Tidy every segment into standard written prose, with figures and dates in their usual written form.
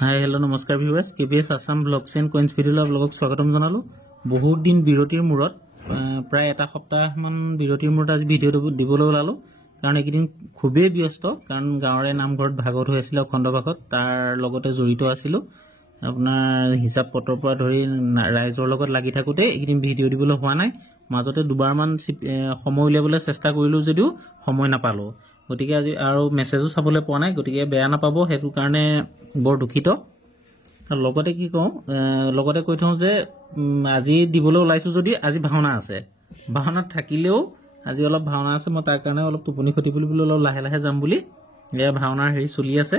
Hi hello' নমস্কাৰ viewers কেবিএছ Assam blogs and কইন্স ভিডিঅ'লৈ আপোনালোকক স্বাগতম জনালোঁ। বহুত দিন বিৰতিৰ মূৰত প্ৰায় এটা সপ্তাহমান বিৰতিৰ মূৰত আজি ভিডিঅ'টো দিবলৈ ওলালোঁ, কাৰণ এইকেইদিন খুবেই ব্যস্ত। কাৰণ গাঁৱৰে নামঘৰত ভাগৱত হৈ আছিলে, অখণ্ড ভাগত, তাৰ লগতে জড়িত আছিলোঁ। আপোনাৰ হিচাপ পত্ৰৰ পৰা ধৰি ৰাইজৰ লগত লাগি থাকোঁতে এইকেইদিন ভিডিঅ' দিবলৈ হোৱা নাই। মাজতে দুবাৰমান সময় উলিয়াবলৈ চেষ্টা কৰিলোঁ যদিও সময় নাপালোঁ। গতিকে আজি আৰু মেছেজো চাবলৈ পোৱা নাই, গতিকে বেয়া নাপাব, সেইটো কাৰণে বৰ দুখিত। লগতে কি কওঁ, লগতে কৈ থওঁ যে আজি দিবলৈ ওলাইছোঁ যদি আজি ভাওনা আছে। ভাওনাত থাকিলেও আজি অলপ ভাওনা আছে, মই তাৰ কাৰণে অলপ টোপনি ক্ষতি বুলি অলপ লাহে লাহে যাম বুলি এয়া ভাওনাৰ হেৰি চলি আছে।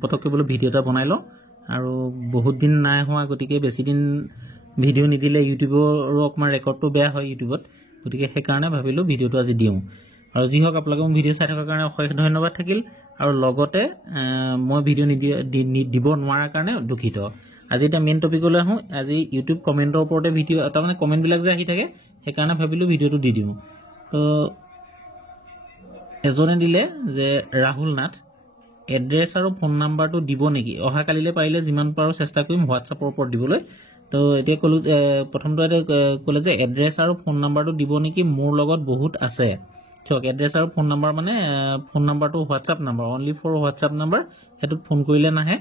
পটককৈ বোলো ভিডিঅ' এটা বনাই লওঁ, আৰু বহুত দিন নাই হোৱা, গতিকে বেছিদিন ভিডিঅ' নিদিলে ইউটিউবৰো অকণমান ৰেকৰ্ডটো বেয়া হয় ইউটিউবত, গতিকে সেইকাৰণে ভাবিলোঁ ভিডিঅ'টো আজি দিওঁ। আৰু যি হওক, আপোনালোকে মোৰ ভিডিঅ' চাই থকাৰ কাৰণে অশেষ ধন্যবাদ থাকিল। আৰু লগতে মই ভিডিঅ' দিব নোৱাৰাৰ কাৰণে দুখিত। আজি এতিয়া মেইন টপিকলৈ আহোঁ। আজি ইউটিউব কমেণ্টৰ ওপৰতে ভিডিঅ', তাৰমানে কমেণ্টবিলাক যে আহি থাকে, সেইকাৰণে ভাবিলোঁ ভিডিঅ'টো দি দিওঁ। তো এজনে দিলে যে ৰাহুল নাথ এড্ৰেছ আৰু ফোন নাম্বাৰটো দিব নেকি, অহাকালিলৈ পাৰিলে যিমান পাৰোঁ চেষ্টা কৰিম হোৱাটছআপৰ ওপৰত দিবলৈ। তো এতিয়া ক'লোঁ, প্ৰথমটো ক'লে যে এড্ৰেছ আৰু ফোন নাম্বাৰটো দিব নেকি, মোৰ লগত বহুত আছে। চাওক, এড্ৰেছ আৰু ফোন নাম্বাৰ মানে ফোন নাম্বাৰটো WhatsApp number, only for WhatsApp number, সেইটোত ফোন কৰিলে নাহে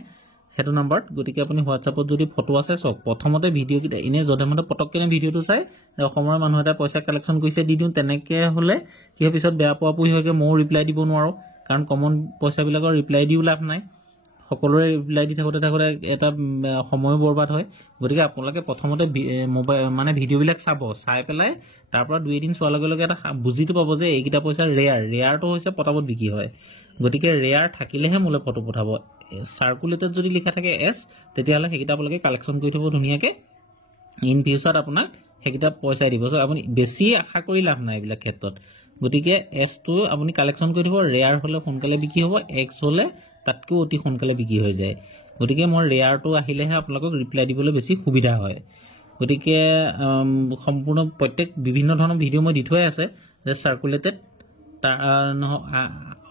সেইটো নাম্বাৰত। গতিকে আপুনি হোৱাটছআপত যদি ফটো আছে, চাওক প্ৰথমতে ভিডিঅ'কেইটা এনেই যধে মধে পটককৈ ভিডিঅ'টো চাই অসমৰ মানুহ এটা পইচা কালেকশ্যন কৰিছে দি দিওঁ, তেনেকৈ হ'লে কি হয়, পিছত বেয়া পোৱা পুৰি হয়গৈ, ময়ো ৰিপ্লাই দিব নোৱাৰোঁ। কাৰণ কমন পইচাবিলাকৰ ৰিপ্লাই দিও লাভ নাই, সকলোৰে ৰিপ্লাই দি থাকোঁতে এটা সময়ো বৰবাদ হয়। গতিকে আপোনালোকে প্ৰথমতে মোবাইল মানে ভিডিঅ'বিলাক চাব, চাই পেলাই তাৰপৰা 2-এদিন চোৱাৰ লগে লগে এটা বুজিটো পাব যে এইকেইটা পইচা ৰেয়াৰটো হৈছে পটাপট বিক্ৰী হয়। গতিকে ৰেয়াৰ থাকিলেহে মোলৈ ফটো পঠাব। চাৰ্কুলেটেড যদি লিখা থাকে এছ, তেতিয়াহ'লে সেইকেইটা আপোনালোকে কালেকশ্যন কৰি থ'ব ধুনীয়াকৈ, ইন ফিউচাৰত আপোনাক সেইকেইটা পইচাই দিব। আপুনি বেছি আশা কৰি লাভ নাই এইবিলাক ক্ষেত্ৰত। গতিকে এছটো আপুনি কালেকশ্যন কৰি থ'ব, ৰেয়াৰ হ'লে সোনকালে বিক্ৰী হ'ব, এক্স হ'লে তাতকৈও অতি সোনকালে বিক্ৰী হৈ যায়। গতিকে মই ৰেয়াৰটো আহিলেহে আপোনালোকক ৰিপ্লাই দিবলৈ বেছি সুবিধা হয়। গতিকে সম্পূৰ্ণ বিভিন্ন ধৰণৰ ভিডিঅ' মই দি থোৱাই আছে, যে চাৰ্কুলেটেড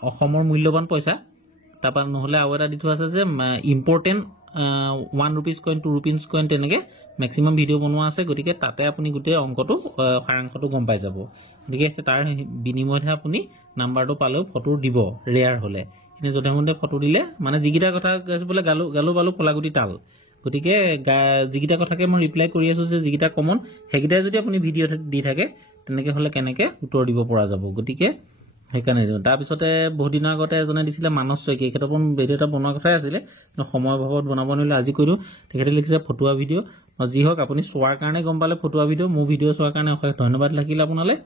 অসমৰ মূল্যৱান পইচা, তাৰপৰা নহ'লে আৰু এটা দি থোৱা আছে যে important 1 rupees coin, 2 rupees coin, তেনেকৈ মেক্সিমাম ভিডিঅ' বনোৱা আছে। গতিকে তাতে আপুনি গোটেই অংকটো সাৰাংশটো গম পাই যাব। গতিকে তাৰ বিনিময়তহে আপুনি নাম্বাৰটো পালেও ফটো দিব ৰেয়াৰ হ'লে। এনেই যধে মধে ফটো দিলে মানে যিকেইটা কথা বোলে গালো পালোঁ ফলাগুটি তাল। গতিকে যিকেইটা কথাকে মই ৰিপ্লাই কৰি আছোঁ, যে যিকেইটা কমন, সেইকেইটাই যদি আপুনি ভিডিঅ' দি থাকে, তেনেকৈ হ'লে কেনেকৈ উত্তৰ দিব পৰা যাব। গতিকে সেইকাৰণে দিওঁ। তাৰপিছতে বহুত দিনৰ আগতে এজনে দিছিলে মানস শইকীয়া, তেখেতৰ ভিডিঅ' এটা বনোৱাৰ কথাই আছিলে, কিন্তু সময়ৰ অভাৱত বনাব নোৱাৰিলে, আজি কৈ দিওঁ। তেখেতে লিখিছে ফটুৱা ভিডিঅ'। যি হওক, আপুনি চোৱাৰ কাৰণে গম পালে ফটুৱা ভিডিঅ'। মোৰ ভিডিঅ' চোৱাৰ কাৰণে অশেষ ধন্যবাদ লাগিল আপোনালৈ।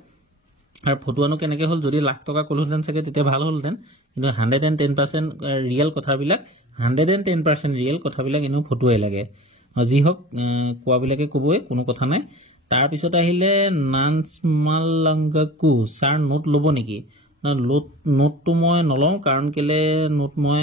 আৰু ফটুৱানো কেনেকৈ হ'ল, যদি লাখ টকা ক'লোহেঁতেন চাগে তেতিয়া ভাল হ'লহেঁতেন, কিন্তু 110% ৰিয়েল কথাবিলাক, 110% ৰিয়েল কথাবিলাক এনেও ফটুৱাই লাগে। যি হওক, কোৱাবিলাকে ক'বই, কোনো কথা নাই। তাৰপিছত আহিলে নানচমালাংগাকু, ছাৰ নোট ল'ব নেকি? নোটটো মই নলওঁ, কাৰণ কেলৈ নোট মই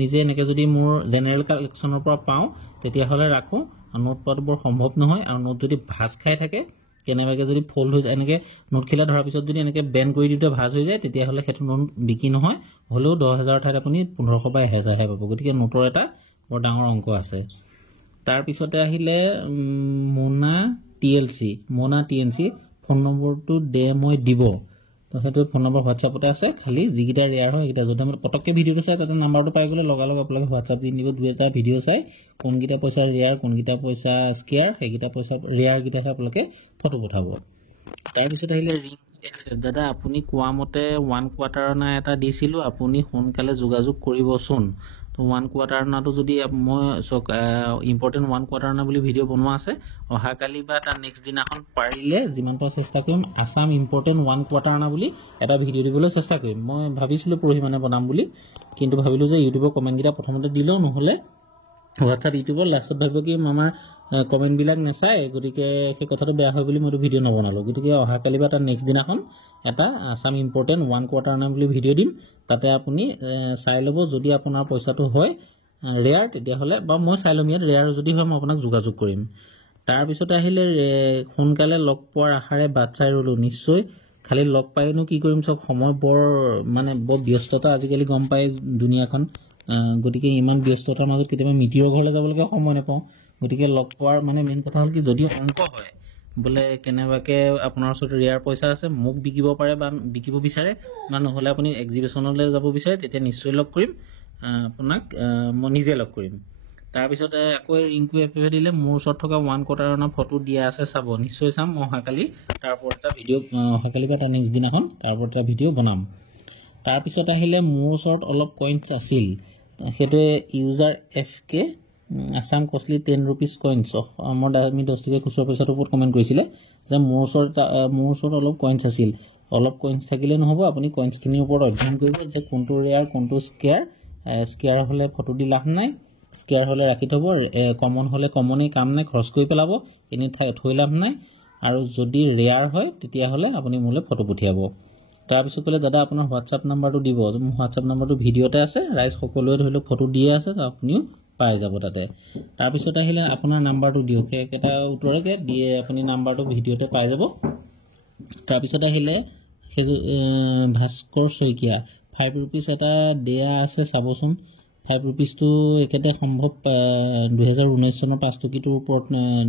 নিজে এনেকৈ যদি মোৰ জেনেৰেল কালেকশ্যনৰ পৰা পাওঁ তেতিয়াহ'লে ৰাখোঁ। নোট পোৱাটো বৰ সম্ভৱ নহয়, আৰু নোট যদি ভাজ খাই থাকে, কেনেবাকৈ যদি ফল্ড হৈ যায়, এনেকৈ নোটখিলা ধৰাৰ পিছত যদি এনেকৈ বেণ্ড কৰি দিওঁতে ভাজ হৈ যায়, তেতিয়াহ'লে সেইটো নোট বিক্ৰী নহয়। হ'লেও 10,000 ঠাইত আপুনি 1500 বা 1000হে পাব। গতিকে নোটৰ এটা বৰ ডাঙৰ অংক আছে। তাৰপিছতে আহিলে মোনা TNC, ফোন নম্বৰটো দে মই দিব। সেইটো ফোন নম্বৰ হোৱাটছআপতে আছে, খালি যিকেইটা ৰেয়াৰ হয় সেইকেইটা য'তে মানে পটককৈ ভিডিঅ'টো চাই তাতে নাম্বাৰটো পাই গ'লে লগালগ আপোনালোকে হোৱাটছআপ দি দিব। 2-এটা ভিডিঅ' চাই কোনকেইটা পইচা ৰেয়াৰ, কোনকেইটা পইচা স্কেয়াৰ, সেইকেইটা পইচা ৰেয়াৰকেইটাহে আপোনালোকে ফটো পঠাব। তাৰপিছত আহিলে ৰিং, দাদা আপুনি কোৱা মতে 1 কোৱাৰ্টাৰ অনা এটা দিছিলোঁ, আপুনি সোনকালে যোগাযোগ কৰিবচোন। তো 1 কোৱাৰ্টাৰ অনাটো যদি মই চাওক, ইম্পৰ্টেণ্ট 1 কোৱাৰ্টাৰ অনা বুলি ভিডিঅ' বনোৱা আছে। অহাকালি বা তাৰ নেক্সট দিনাখন পাৰিলে যিমান পাৰোঁ চেষ্টা কৰিম আছাম ইম্পৰ্টেণ্ট 1 কোৱাৰ্টাৰ অনা বুলি এটা ভিডিঅ' দিবলৈ চেষ্টা কৰিম। মই ভাবিছিলোঁ পৰহি মানে বনাম বুলি, কিন্তু ভাবিলোঁ যে ইউটিউবৰ কমেণ্টকেইটা প্ৰথমতে দি লওঁ, নহ'লে হোৱাটছআপ ইউটিউবৰ লাষ্টত ভাবিব কি আমাৰ কমেণ্টবিলাক নাচায়, গতিকে সেই কথাটো বেয়া হয় বুলি মইতো ভিডিঅ' নবনালোঁ। গতিকে অহাকালি বা তাৰ নেক্সট দিনাখন এটা আছাম ইম্পৰ্টেণ্ট 1 কোৱাৰ্টাৰ অনা বুলি ভিডিঅ' দিম। তাতে আপুনি চাই ল'ব, যদি আপোনাৰ পইচাটো হয় ৰেয়াৰ, তেতিয়াহ'লে বা মই চাই ল'ম ইয়াত ৰেয়াৰ যদি হয় মই আপোনাক যোগাযোগ কৰিম। তাৰপিছতে আহিলে সোনকালে লগ পোৱাৰ আশাৰে বাট চাই ৰ'লোঁ, নিশ্চয় খালি লগ পাইনো কি কৰিম, চাওক সময় বৰ ব্যস্ততা আজিকালি, গম পায় দুনিয়াখন গতিকে ইমান ব্যস্ততাৰ মাজত কেতিয়াবা মিতিৰৰ ঘৰলৈ যাবলৈকে সময় নাপাওঁ গতিকে লগ পোৱাৰ মানে মেইন কথা হ'ল কি যদি অংক হয় বোলে কেনেবাকৈ আপোনাৰ ওচৰত ৰেয়াৰ পইচা আছে মোক বিকিব পাৰে বা বিকিব বিচাৰে বা নহ'লে আপুনি এক্সিবিশ্যনলৈ যাব বিচাৰে তেতিয়া নিশ্চয় লগ কৰিম আপোনাক মই নিজে লগ কৰিম তাৰপিছতে আকৌ ৰিংকু এফে দিলে মোৰ ওচৰত থকা 1/4 অনা ফটো দিয়া আছে চাব নিশ্চয় চাম অহাকালি তাৰ ওপৰত এটা ভিডিঅ' অহাকালি বা তাৰ নেক্সট দিনাখন তাৰ ওপৰত এটা ভিডিঅ' বনাম তাৰপিছত আহিলে মোৰ ওচৰত অলপ কইনছ আছিল সেইটোৱে user FK Assam costly 10 rupees coins মই আমি 10 টকীয়া খুচুৰা পইচাটোৰ ওপৰত কমেণ্ট কৰিছিলে যে মোৰ ওচৰত অলপ কইনছ আছিল অলপ কইনছ থাকিলে নহ'ব আপুনি কইনছখিনিৰ ওপৰত অধ্যয়ন কৰিব যে কোনটো ৰেয়াৰ কোনটো স্কেয়াৰ হ'লে ফটো দি লাভ নাই স্কেয়াৰ হ'লে ৰাখি থ'ব কমন হ'লে কমনেই কাম নাই খৰচ কৰি পেলাব এনেই থৈ লাভ নাই আৰু যদি ৰেয়াৰ হয় তেতিয়াহ'লে আপুনি মোলৈ ফটো পঠিয়াব তাৰপিছত ক'লে দাদা আপোনাৰ হোৱাটছআপ নাম্বাৰটো দিব মোৰ হোৱাটছআপ নাম্বাৰটো ভিডিঅ'তে আছে ৰাইজ সকলোৱে ধৰি লওক ফটো দিয়ে আছে আপুনিও পাই যাব তাতে তাৰপিছত আহিলে আপোনাৰ নাম্বাৰটো দিয়ক এটা উত্তৰকে দিয়ে আপুনি নাম্বাৰটো ভিডিঅ'তে পাই যাব তাৰপিছত আহিলে সেই ভাস্কৰ শইকীয়া 5 rupees এটা দিয়া আছে চাবচোন 5 rupeesটো একেতে সম্ভৱ 2019 চনৰ 5 টকীটোৰ ওপৰত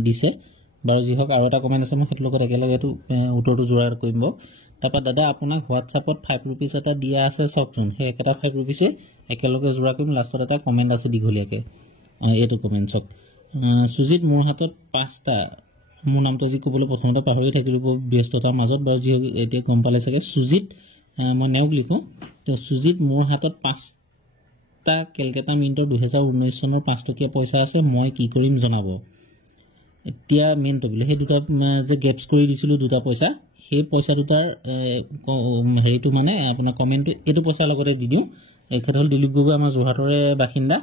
দিছে বাৰু যি হওক আৰু এটা কমেণ্ট আছে মই সেইটো লগত একেলগে এইটো উত্তৰটো যোৰা কৰিম তাৰপৰা দাদা আপোনাক হোৱাটছআপত 5 rupees এটা দিয়া আছে চাওকচোন সেই একেটা 5 rupees একেলগে যোৰা কৰিম লাষ্টত এটা কমেণ্ট আছে দীঘলীয়াকৈ এইটো কমেণ্ট চাওক সুজিত মোৰ হাতত 5টা মোৰ নামটো আজি ক'বলৈ প্ৰথমতে পাহৰি থাকিলোঁ ব্যস্ততাৰ মাজত বাৰু যি এতিয়া গম পালে চাগে সুজিত মই নেওক লিখোঁ তো সুজিত মোৰ হাতত 5টা কেলকাতা মিণ্টৰ 2019 চনৰ 5 টকীয়া পইচা আছে মই কি কৰিম জনাব এতিয়া মেইনটো বোলে সেই দুটা যে গেপছ কৰি দিছিলোঁ দুটা পইচা সেই পইচা দুটাৰ হেৰিটো মানে আপোনাৰ কমেণ্টটো এইটো পইচাৰ লগতে দি দিওঁ এখেত হ'ল দিলীপ গগৈ আমাৰ যোৰহাটৰে বাসিন্দা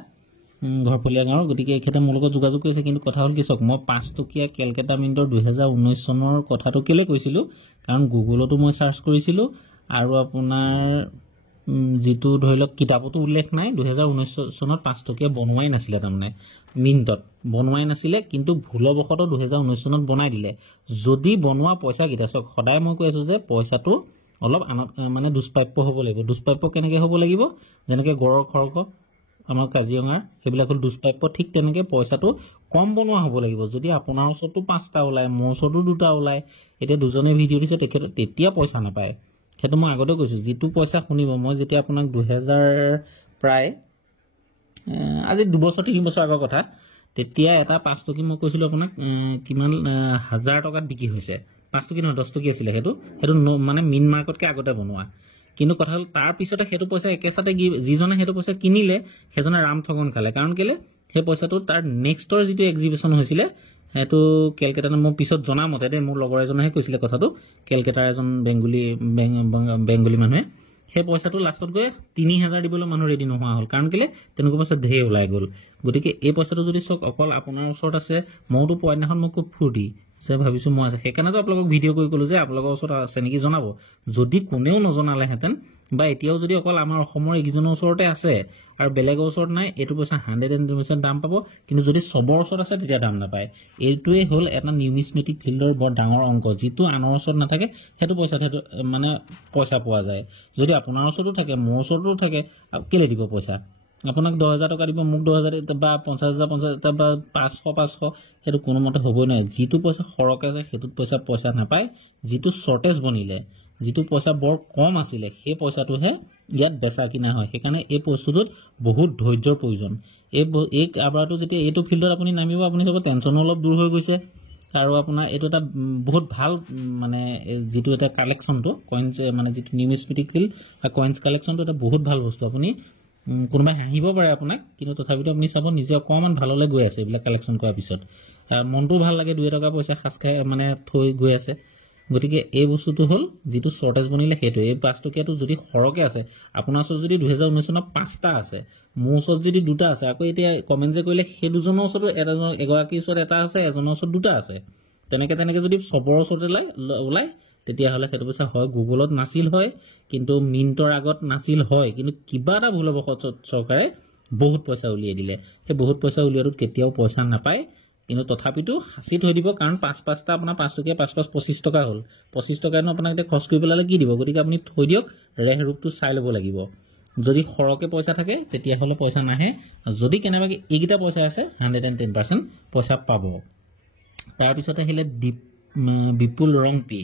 ঘৰফলীয়া গাঁৱৰ গতিকে এখেতে মোৰ লগত যোগাযোগ কৰিছে কিন্তু কথা হ'ল কি চাওক মই 5 টকীয়া কেলকাতা মিণ্টৰ 2019 চনৰ কথাটো কেলৈ কৈছিলোঁ কাৰণ গুগলতো মই চাৰ্চ কৰিছিলোঁ আৰু আপোনাৰ যিটো ধৰি লওক কিতাপতো উল্লেখ নাই 2019 চনত 5 টকীয়া বনোৱাই নাছিলে তাৰমানে মিণ্টত বনোৱাই নাছিলে কিন্তু ভুলবশতঃ 2019 চনত বনাই দিলে যদি বনোৱা পইচাকেইটা চাওক সদায় মই কৈ আছোঁ যে পইচাটো অলপ মানে দুষ্প্ৰাপ্য হ'ব লাগিব দুষ্প্ৰাপ্য কেনেকৈ হ'ব লাগিব যেনেকৈ গড়ৰ খৰক আমাৰ কাজিৰঙাৰ সেইবিলাক হ'ল দুষ্প্ৰাপ্য ঠিক তেনেকৈ পইচাটো কম বনোৱা হ'ব লাগিব যদি আপোনাৰ ওচৰতো 5টা ওলায় মোৰ ওচৰতো 2টা ওলায় এতিয়া দুজনে ভিডিঅ' দিছে তেতিয়া পইচা নাপায় সেইটো মই আগতে কৈছোঁ যিটো পইচা শুনিব মই যেতিয়া আপোনাক 2000 প্ৰায় আজি 2 বছৰ 3 বছৰ আগৰ কথা তেতিয়া এটা 5 টকী মই কৈছিলোঁ আপোনাক কিমান 1000 টকাত বিক্ৰী হৈছে 5 টকী নহয় 10 টকী আছিলে সেইটো মানে মিন মাৰ্কতকৈ আগতে বনোৱা কিন্তু কথা হ'ল তাৰ পিছতে সেইটো পইচা একেচাতে যিজনে সেইটো পইচা কিনিলে সেইজনে ৰাম ঠগন খালে কাৰণ কেলে সেই পইচাটো তাৰ নেক্সটৰ যিটো এক্সিবিশ্যন হৈছিলে সেইটো কেলকাতাত মই পিছত জনামতে দেই মোৰ লগৰ এজনেহে কৈছিলে কথাটো কেলকাতাৰ এজন বেংগলী মানুহে সেই পইচাটো লাষ্টত গৈ 3000 দিবলৈ মানুহ ৰেডি নোহোৱা হ'ল কাৰণ কেলে তেনেকুৱা পইচা ধেৰ ওলাই গ'ল গতিকে এই পইচাটো যদি চাওক অকল আপোনাৰ ওচৰত আছে মইতো পোৱা দিনাখন মই খুব ফূৰ্তি যে ভাবিছোঁ মই আছে সেইকাৰণেতো আপোনালোকক ভিডিঅ' কৰি ক'লোঁ যে আপোনালোকৰ ওচৰত আছে নেকি জনাব যদি কোনেও নজনালেহেঁতেন বা এতিয়াও যদি অকল আমাৰ অসমৰ এইকেইজনৰ ওচৰতে আছে আৰু বেলেগৰ ওচৰত নাই এইটো পইচা 110% দাম পাব কিন্তু যদি চবৰ ওচৰত আছে তেতিয়া দাম নাপায় এইটোৱে হ'ল এটা নিউমিছমেটিক ফিল্ডৰ বৰ ডাঙৰ অংক যিটো আনৰ ওচৰত নাথাকে সেইটো পইচাত সেইটো মানে পইচা পোৱা যায় যদি আপোনাৰ ওচৰতো থাকে মোৰ ওচৰতো থাকে কেলৈ দিব পইচা আপোনাক 10,000 টকা দিব মোক 10,000 বা 50,000 বা 500 সেইটো কোনোমতে হ'বই নোৱাৰে যিটো পইচা সৰহকৈ আছে সেইটোত পইচা নাপায় যিটো শ্বৰ্টেজ বনিলে যিটো পইচা বৰ কম আছিলে সেই পইচাটোহে ইয়াত বেচা কিনা হয় সেইকাৰণে এই বস্তুটোত বহুত ধৈৰ্যৰ প্ৰয়োজন এই কাৰবাৰটো যেতিয়া এইটো ফিল্ডত আপুনি নামিব আপুনি চাব টেনশ্যনো অলপ দূৰ হৈ গৈছে আৰু আপোনাৰ এইটো এটা বহুত ভাল মানে যিটো এটা কালেকশ্যনটো কইনছ মানে যিটো নিউমিছমেটিক ফিল্ড বা কইনছ কালেকশ্যনটো এটা বহুত ভাল বস্তু আপুনি কোনোবাই হাঁহিব পাৰে আপোনাক কিন্তু তথাপিতো আপুনি চাব নিজে অকণমান ভাললৈ গৈ আছে এইবিলাক কালেকশ্যন কৰাৰ পিছত মনটো ভাল লাগে 2 টকা পইচা সাজ খাই মানে থৈ গৈ আছে গতিকে এই বস্তুটো হ'ল যিটো শ্বৰ্টেজ বনিলে সেইটো এই 5 টকীয়াটো যদি সৰহকৈ আছে আপোনাৰ ওচৰত যদি 2019 চনত 5টা আছে মোৰ ওচৰত যদি 2টা আছে আকৌ এতিয়া কমেণ্ট যে কৰিলে সেই দুজনৰ ওচৰতো এগৰাকীৰ ওচৰত এটা আছে এজনৰ ওচৰত 2টা আছে তেনেকৈ যদি চবৰ ওচৰতে ওলায় তেতিয়াহ'লে সেইটো পইচা হয় গুগলত নাছিল হয় কিন্তু মিণ্টৰ আগত নাছিল হয় কিন্তু কিবা এটা ভুলবশতঃ চৰকাৰে বহুত পইচা উলিয়াই দিলে সেই বহুত পইচা উলিওৱাটোত কেতিয়াও পইচা নাপায় কিন্তু তথাপিতো সাঁচি থৈ দিব কাৰণ 5টা আপোনাৰ 5 টকীয়া 5 25 টকা হ'ল 25 টকানো আপোনাক এতিয়া খৰচ কৰি পেলালে কি দিব গতিকে আপুনি থৈ দিয়ক ৰেহ ৰূপটো চাই ল'ব লাগিব যদি সৰহকৈ পইচা থাকে তেতিয়াহ'লে পইচা নাহে যদি কেনেবাকৈ এইকেইটা পইচা আছে 110% পইচা পাব তাৰপিছত আহিলে বিপুল ৰংপি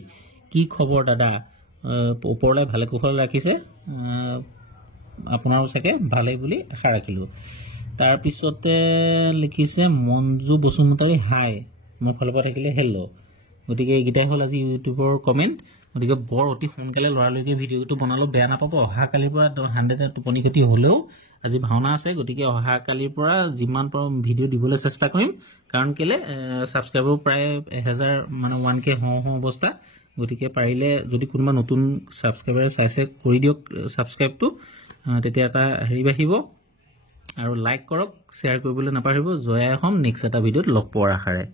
কি খবৰ দাদা ওপৰলৈ ভালে কুশলে ৰাখিছে আপোনাৰো চাগে ভালেই বুলি আশা ৰাখিলোঁ তাৰপিছতে লিখিছে মঞ্জু বসুমতাৰী হাই মোৰ ফালৰ পৰা থাকিলে হেল্ল' গতিকে এইকেইটাই হ'ল আজি ইউটিউবৰ কমেণ্ট গতিকে বৰ অতি সোনকালে লৰালৰিকৈ ভিডিঅ'টো বনালোঁ বেয়া নাপাব অহাকালিৰ পৰা 100 টোপনি ক্ষতি হ'লেও আজি ভাওনা আছে গতিকে অহাকালিৰ পৰা যিমান পাৰোঁ ভিডিঅ' দিবলৈ চেষ্টা কৰিম কাৰণ কেলে ছাবস্ক্ৰাইবাৰ প্ৰায় 1000 মানে 1K হওঁ অৱস্থা গতিকে পাৰিলে যদি কোনোবা নতুন ছাবস্ক্ৰাইবাৰে চাইছে কৰি দিয়ক ছাবস্ক্ৰাইবটো তেতিয়া এটা হেৰি বাঢ়িব আৰু লাইক কৰক শ্বেয়াৰ কৰিবলৈ নাপাহৰিব জয় অসম নেক্সট এটা ভিডিঅ'ত লগ পোৱাৰ আশাৰে